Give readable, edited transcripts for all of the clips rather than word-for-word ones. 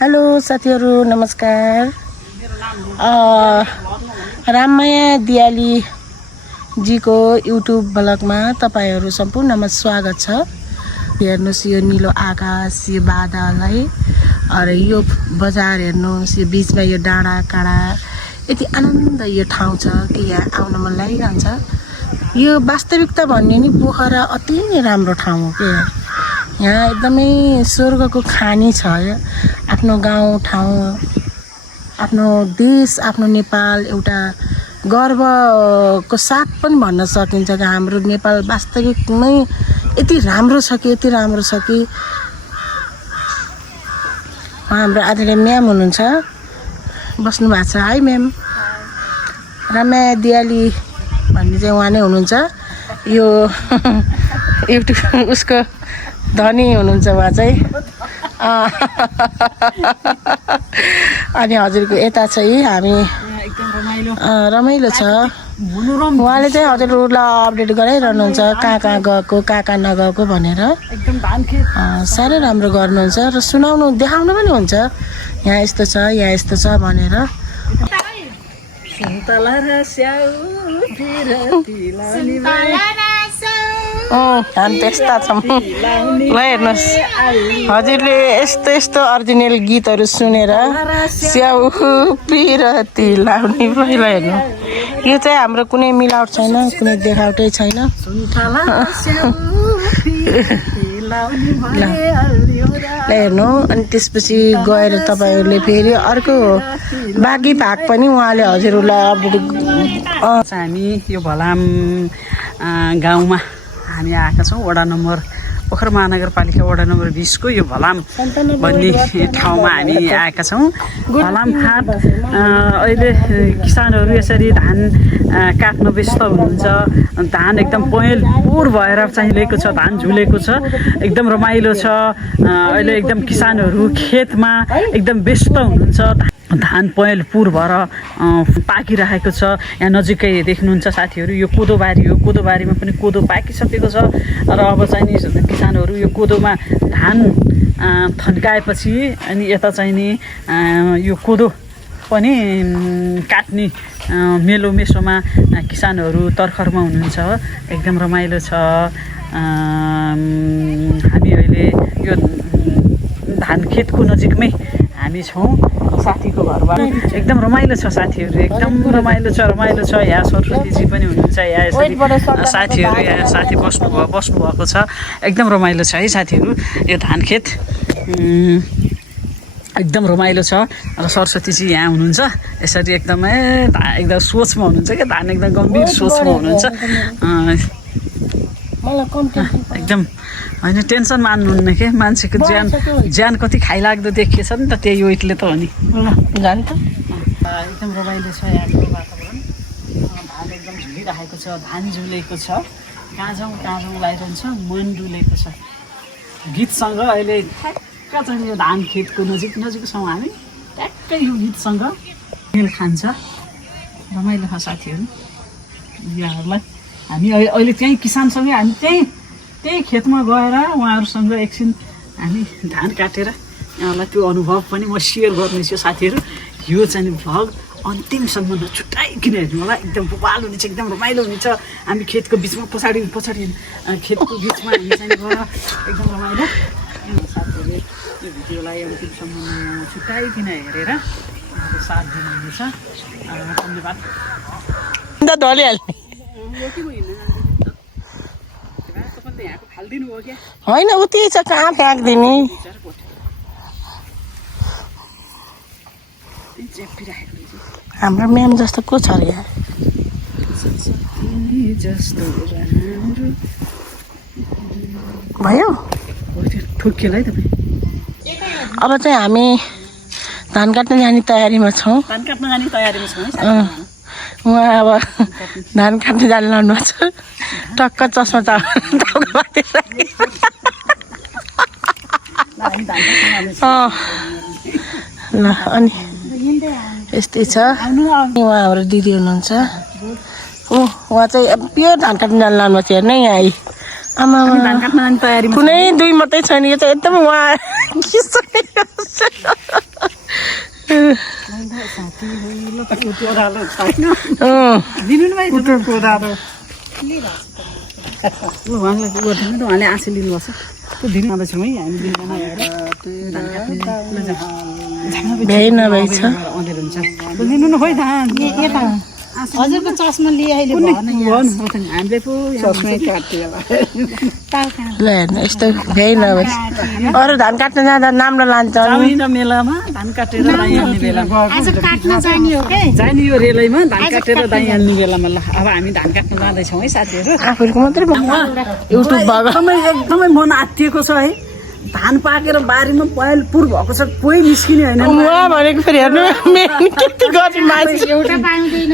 Hello साथीहरू नमस्कार। राममाया दियाली जीको युट्युब ब्लगमा तपाईहरु सम्पूर्णमा स्वागत छ। हेर्नुस् यो नीलो आकाश, यो बादल है, अरे यो बजार हेर्नुस्, यो बीचमा यो डाँडा काँडा, यति आनन्द यो ठाउँ छ कि यहाँ आउन मन लागिरहन्छ। यो वास्तविकता भन्ने नि पोखरा अति नै राम्रो ठाउँ हो के। यहाँ एकदमै स्वर्गको खानी छ। आफ्नो गाउँ ठाउँ, आफ्नो देश, आफ्नो नेपाल एउटा गर्वको साथ पनि भन्न सकिन्छ कि हाम्रो नेपाल वास्तविकमै यति राम्रो छ कि हाम्रो आदरणीय म्याम हुनुहुन्छ, बस्नु भएको छ। High ma'am. राममाया दियाली भन्ने चाहिँ उहाँ नै हुनुहुन्छ। यो युट्युब उसको धनी हुनुहुन्छ उहाँ चाहिँ। अनि हजुरको यता चाहिँ हामी रमाइलो छ। उहाँले चाहिँ हजुरहरूलाई अपडेट गराइरहनुहुन्छ कहाँ गएको कहाँ नगएको भनेर। साह्रै राम्रो गर्नुहुन्छ र सुनाउनु देखाउनु पनि हुन्छ यहाँ यस्तो छ यहाँ यस्तो छ भनेर। हामी त्यस्ता छौँ। ल हेर्नुहोस्, हजुरले यस्तो यस्तो अरिजिनल गीतहरू सुनेर स्याउ पिरती लाउने पहिला हेर्नु। यो चाहिँ हाम्रो कुनै मिलावट छैन, कुनै देखावटै छैन। ल हेर्नु। अनि त्यसपछि गएर तपाईँहरूले फेरि अर्को बाँकी भाग पनि उहाँले हजुरहरूलाई अपडेट। हामी यो भलाम गाउँमा हामी आएका छौँ। वडा नम्बर पोखरा महानगरपालिका वडा नम्बर 20 को यो भलाम भन्ने ठाउँमा हामी आएका छौँ। भलाम फाँट अहिले किसानहरू यसरी धान काट्न व्यस्त हुनुहुन्छ। धान एकदम पहेँलपुर भएर चाहिँ लिएको छ, धान झुलेको छ, एकदम रमाइलो छ। अहिले एकदम किसानहरू खेतमा एकदम व्यस्त हुनुहुन्छ। धान पहेँलपुर भएर पाकिरहेको छ। यहाँ नजिकै देख्नुहुन्छ साथीहरू, यो कोदोबारी हो। कोदोबारीमा पनि कोदो पाकिसकेको छ र अब चाहिँ नि किसानहरू यो कोदोमा धान थन्काएपछि अनि यता चाहिँ नि यो कोदो पनि काट्ने मेलो मेसोमा किसानहरू तर्खरमा हुनुहुन्छ। एकदम रमाइलो छ। हामी अहिले यो धान खेतको नजिकमै हामी छौँ, साथीको घरबाट। एकदम रमाइलो छ साथीहरू, एकदम रमाइलो छ। यहाँ सरस्वतीजी पनि हुनुहुन्छ, यहाँ यसरी साथीहरू यहाँ साथी बस्नु भएको छ। एकदम रमाइलो छ है साथीहरू। यो धान खेत एकदम रमाइलो छ र सरस्वतीजी यहाँ हुनुहुन्छ। यसरी एकदमै एकदम सोचमा हुनुहुन्छ क्या, धान एकदम गम्भीर सोचमा हुनुहुन्छ। एकदम होइन टेन्सन मान्नुहुन्न के। मान्छेको ज्यान कति खाइलाग्दो देखिएछ नि त, त्यही वेटले त हो नि। जाने त एकदम रमाइलो छ यहाँको वातावरण। धान एकदम झुलिरहेको छ, धान झुलेको छ, काँझौँ लगाइरहन्छ, मन डुलेको छ। गीतसँग अहिले ठ्याक्क चाहिँ यो धान खेतको नजिक छौँ हामी। ट्याक्कै यो गीतसँग मेल खान्छ। रमाइलो छ साथीहरू। यहाँहरूलाई हामी अहिले त्यहीँ किसानसँगै हामी त्यही खेतमा गएर उहाँहरूसँग एकछिन हामी धान काटेर यहाँलाई त्यो अनुभव पनि म सेयर गर्नेछु साथीहरू। यो चाहिँ भ्लग अन्तिमसम्म नछुट्याइकन हेर्नु होला। एकदम बवाल हुनेछ, एकदम रमाइलो हुनेछ। हामी खेतको बिचमा पछाडि खेतको बिचमा हामी चाहिँ गएर एकदम रमाइलो। साथीहरूले यो भिडियोलाई अन्तिमसम्म छुट्याइकन हेरेर साथ दिनुहुनेछ। धन्यवाद। होइन उति छ, कहाँ फ्याँक्दिने। हाम्रो म्याम जस्तो को छ अरे यहाँ। भयो ठोकिएला है तपाईँ। अब चाहिँ हामी धान काट्न जाने तयारीमा छौँ। उहाँ अब धान काट्न जानु लानु भएको छ। टक्क चस्मा ल अनि यस्तै छ। उहाँ हाम्रो दिदी हुनुहुन्छ। उहाँ चाहिँ प्योर धान काट्न जानु लानु भएको छ। हेर्नु यहाँ आई आमा कुनै दुई मात्रै छैन। यो चाहिँ एकदम उहाँ कोदालो छैन दिनु न भाइ कोदालो ल उहाँलाई के गर्दैन त उहाँले आँसी लिनुपर्छ त्यो दिनु आउँदैछौँ है हामी दुईजना भ्याइ नभई छ अँधेर हुन्छ दिनु न खोइ धान हजुरको चस्मा लिए अहिले हामीले पो चस्मै काटियो ल हेर्नु यस्तो भ्याइ नभई अरू धान काट्न जाँदा नाम्लो लान्छ जाने मेलामा धान काटेर दाइँ हाल्ने बेलामा आज काट्न जाने हो के जाने यो रेलैमा धान काटेर दाइँ हाल्ने बेलामा ल अब हामी धान काट्न जाँदैछौँ है साथीहरू आफूहरूको मात्रै युट्युब भएको एकदमै मन आत्तिएको छ है धान पाकेर बारीमा पहेँल पुर भएको छ कोही निस्किने होइन उहाँ भनेको फेरि हेर्नु कति गरी मान्छे एउटा पाउँदैन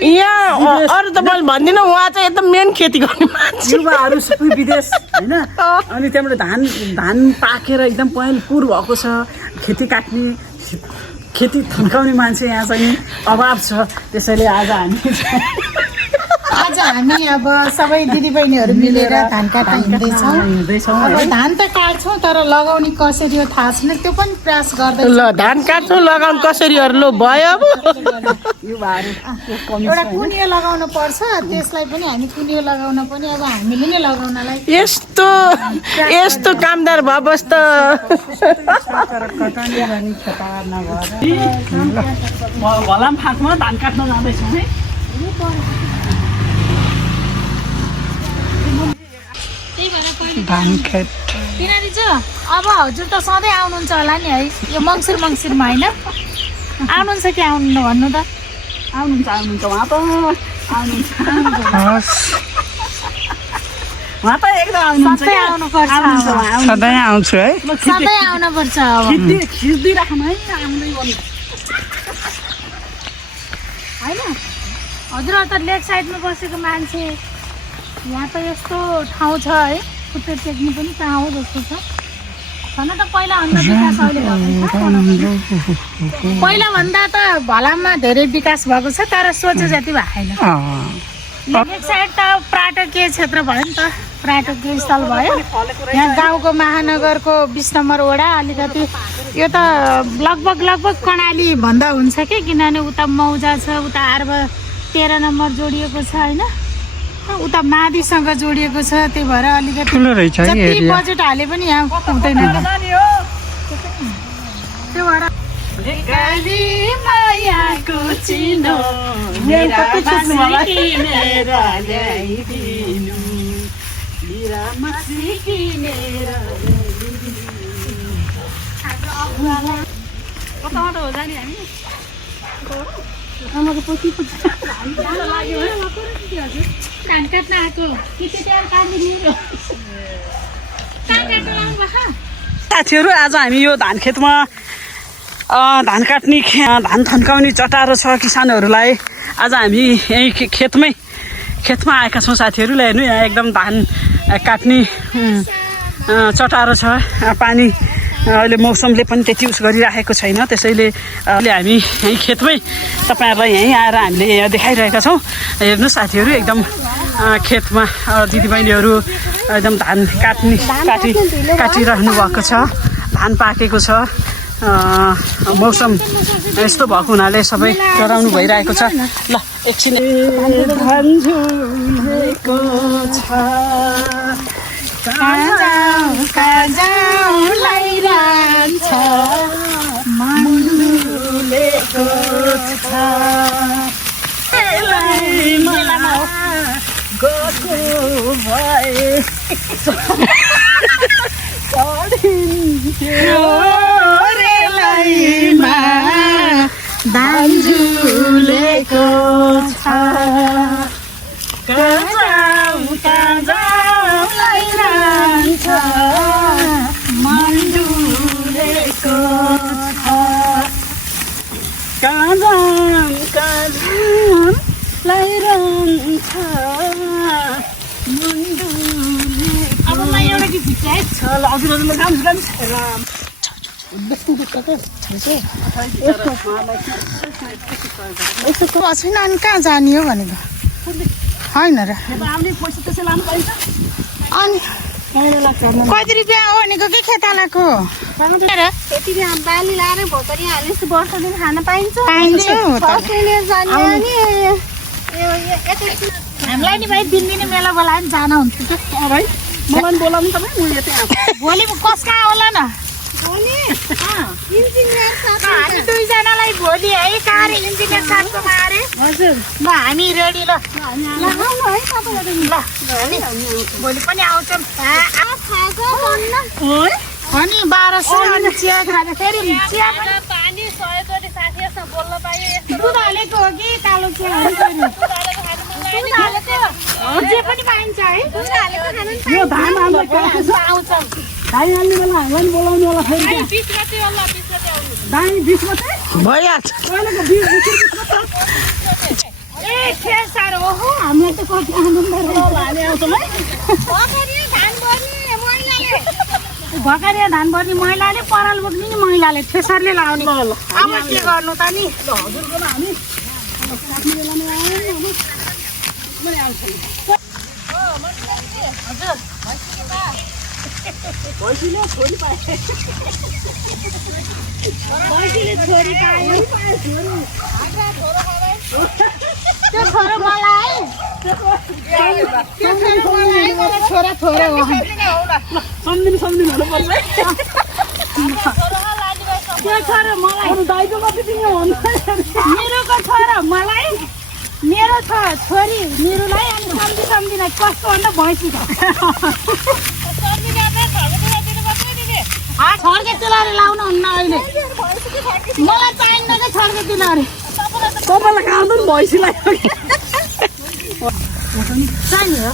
यहाँ अरू त मैले भन्दिनँ उहाँ चाहिँ एकदम मेन खेती गर्ने मान्छे युवाहरू सबै विदेश होइन अनि त्यहाँबाट धान पाकेर एकदम पहेँल पुर भएको छ खेती काट्ने खेती थन्काउने मान्छे यहाँ चाहिँ अभाव छ त्यसैले आज हामी अब सबै दिदीबहिनीहरू मिलेर धान काट्न हिँड्दैछौँ अब धान त काट्छौँ तर लगाउने कसरी हो थाहा छैन त्यो पनि प्रयास गर्दै ल धान काट्छौँ लगाउनु कसरी लो भयो अब एउटा कुनियो लगाउनु पर्छ त्यसलाई पनि हामी कुनियो लगाउन पनि अब हामीले नै लगाउनलाई यस्तो कामदार भएपछि त भलाम फाँटमा धान काट्न जाँदैछौँ है धान खेत किनभने चाहिँ अब हजुर त सधैँ आउनुहुन्छ होला नि है यो मङ्सिरमा होइन आउनुहुन्छ कि आउनु भन्नु त आउनुहुन्छ उहाँ त एकदम आउनुहुन्छ सधैँ आउनुपर्छ सधैँ आउँछु है सधैँ आउनुपर्छ अब खिच्दिराख्नु है आउँदै गर्नु होइन हजुरहरू त लेक साइडमा बसेको मान्छे यहाँ त यस्तो ठाउँ छ है खुट्टे टेक्नु पनि ठाउँ जस्तो छ छन त पहिला भन्दा विकास अहिले पहिलाभन्दा त भलाममा धेरै विकास भएको छ तर सोचे जति भएको छैन लेक साइड त पर्यटकीय क्षेत्र भयो नि त पर्यटकीय स्थल भयो यहाँ गाउँको महानगरको 20 नम्बर वडा अलिकति यो त लगभग कर्णाली भन्दा हुन्छ कि किनभने उता मौजा छ उता आर्ब 13 नम्बर जोडिएको छ होइन उता मादीसँग जोडिएको छ त्यही भएर अलिकति ठुलो रहेछ जति बजेट हाले पनि यहाँ पुग्दैन त्यो भएर कताबाट हो जाने हामी आमाको पछि धान काट्न आएको साथीहरू आज हामी यो धान खेतमा धान काट्ने धान थन्काउने चटारो छ किसानहरूलाई आज हामी यहीँ खेतमा आएका छौँ साथीहरू हेर्नु यहाँ एकदम धान काट्ने चटारो छ पानी अहिले मौसमले पनि त्यति उस गरिराखेको छैन त्यसैले हामी यहीँ खेतमै तपाईँहरूलाई यहीँ आएर हामीले यहाँ देखाइरहेका छौँ हेर्नु साथीहरू एकदम खेतमा दिदीबहिनीहरू एकदम धान काटिरहनु भएको छ धान पाकेको छ मौसम यस्तो भएको हुनाले सबै डराउनु भइरहेको छ ल एकछिन दान्जुलेको छ लैरान्छ मन्डुलेको छ लैरान्छ अब म एउटा गीत झिक्याए छ ल हजुरहरुले गाउँछ यस्तो छैन अनि कहाँ जाने हो भनेको होइन र अनि कति रुपियाँ हो भनेको के खेतालाको त्यति बाली लाएर भोकरी हाल्ने जस्तो वर्ष दिन खान पाइन्छ पाइन्छ हामीलाई नि भाइ दिनदिनै मेला बोलायो भने जान हुन्छ क्या भाइ मलाई बोलाउनु तपाईँ म यतै आउँछु भोलि कसका होला न हामी दुईजनालाई भोलि है कार इन्जिनियर साथकोमा अरे हजुर ल हामी रेडी ल भोलि पनि आउँछौँ अनि 1200 अनि चिया खाँदा फेरि चिया पानी 100 चोटि साथीहरूसँग बोल्न पाइयो दुध हालेको हो कि कालो चिया जे पनि पाइन्छ है यो धान हाल्दा आउँछौँ धान हाल्ने बेला हामीलाई बोलाउनु होला फेरि 20 गते होला 20 गते आउनु दाइ 20 मात्रै भइहाल्छ पहिलाको 20 ए के साह्रो ओहो हामीलाई त कति आनन्द हामी आउँछौँ है भकारिया धान पर्ने महिलाले पराल बोक्ने नि महिलाले थ्रेसरले लाउने अब के गर्नु त नि त्यो छोरो मलाई छोरा छोरा हो सम्झिनु हुनुपर्छ है त्यो छोरा मलाई दाइको कति दिनु भन्नु मेरोको छोरा मलाई मेरो छोरी मेरोलाई अनि सम्झिन कस्तो भन्दा भैँसी छड्के तुलाएर लाउनु हुन्न अहिले मलाई चाहिन्न कि छड्के तुलाएर तपाईँलाई खाँदा नि भैँसीलाई चाहियो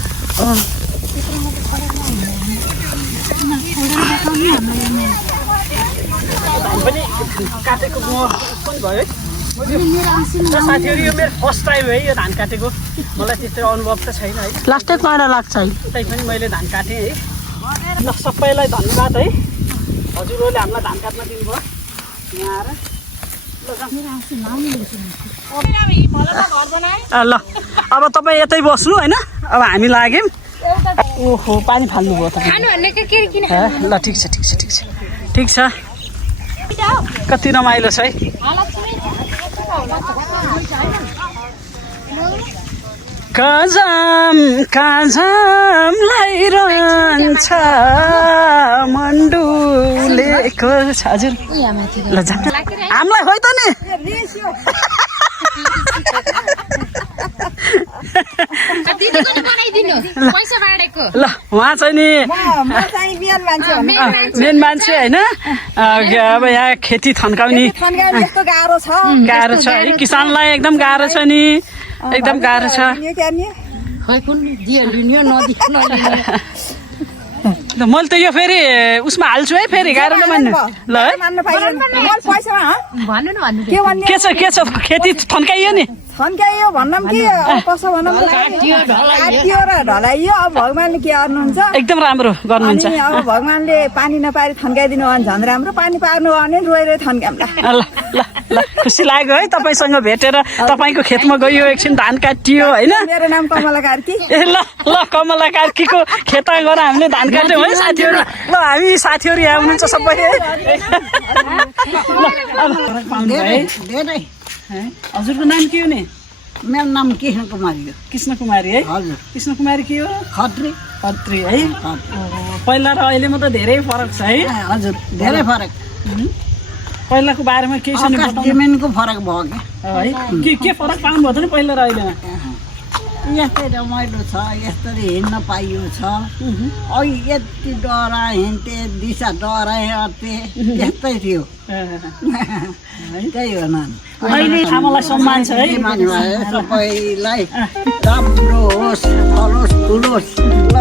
पनि काटेको पनि भयो साथीहरू यो मेरो फर्स्ट टाइम है यो धान काटेको मलाई त्यस्तो अनुभव त छैन है लास्टै कडा लाग्छ है त्यही पनि मैले धान काटेँ है ल सबैलाई धन्यवाद है हजुरहरूले हामीलाई धान काट्न दिनुभयो यहाँ आएर ल अब तपाईँ यतै बस्नु होइन अब हामी लाग्यौँ ओहो पानी फाल्नुभयो तपाईँ ल ठिक छ कति रमाइलो छ है काजम लाइरहन्छ मन्डुलेको हजुर ल जान्छ हामीलाई होइ त नि ल उहाँ चाहिँ नि मेन मान्छे होइन अब यहाँ खेती थन्काउने गाह्रो छ है किसानलाई एकदम गाह्रो छ नि एकदम गाह्रो छ मैले त यो फेरि उसमा हाल्छु है फेरि गाह्रो नमान्नु ल है के छ खेती थन्काइयो नि थन्काइयो भनौँ कि कसो भनौँ काटियो र ढलाइयो अब भगवान्ले के गर्नुहुन्छ एकदम राम्रो गर्नुहुन्छ अनि अब भगवान्ले पानी नपाएर थन्काइदिनु भने झन् राम्रो पानी पार्नु भने रोएर थन्काम ल ल खुसी लाग्यो है तपाईँसँग भेटेर तपाईँको खेतमा गयो एकछिन धान काटियो होइन मेरो नाम कमला कार्की ए ल कमला कार्कीको खेतमा गएर हामीले धान काट्यौँ है साथीहरू ल हामी साथीहरू यहाँ हुनुहुन्छ सबै हजुरको नाम के हो नि मेरो नाम कृष्ण कुमारी हो कृष्ण कुमारी है हजुर कृष्ण कुमारी के हो खत्री है पहिला र अहिलेमा त धेरै फरक छ है हजुर धेरै फरक पहिलाको बारेमा केही छ नि जमिनको फरक भयो है के फरक पाउनुभयो त नि पहिला र अहिलेमा यस्तै रमाइलो छ यस्तरी हिँड्न पाइयो छ अघि यति डरा हिँड्थे दिशा डराए अट्थे त्यस्तै थियो त्यही हो नानी अहिले आमालाई सम्मान छ है सबैलाई राम्रो होस् फलोस् फुलोस् ल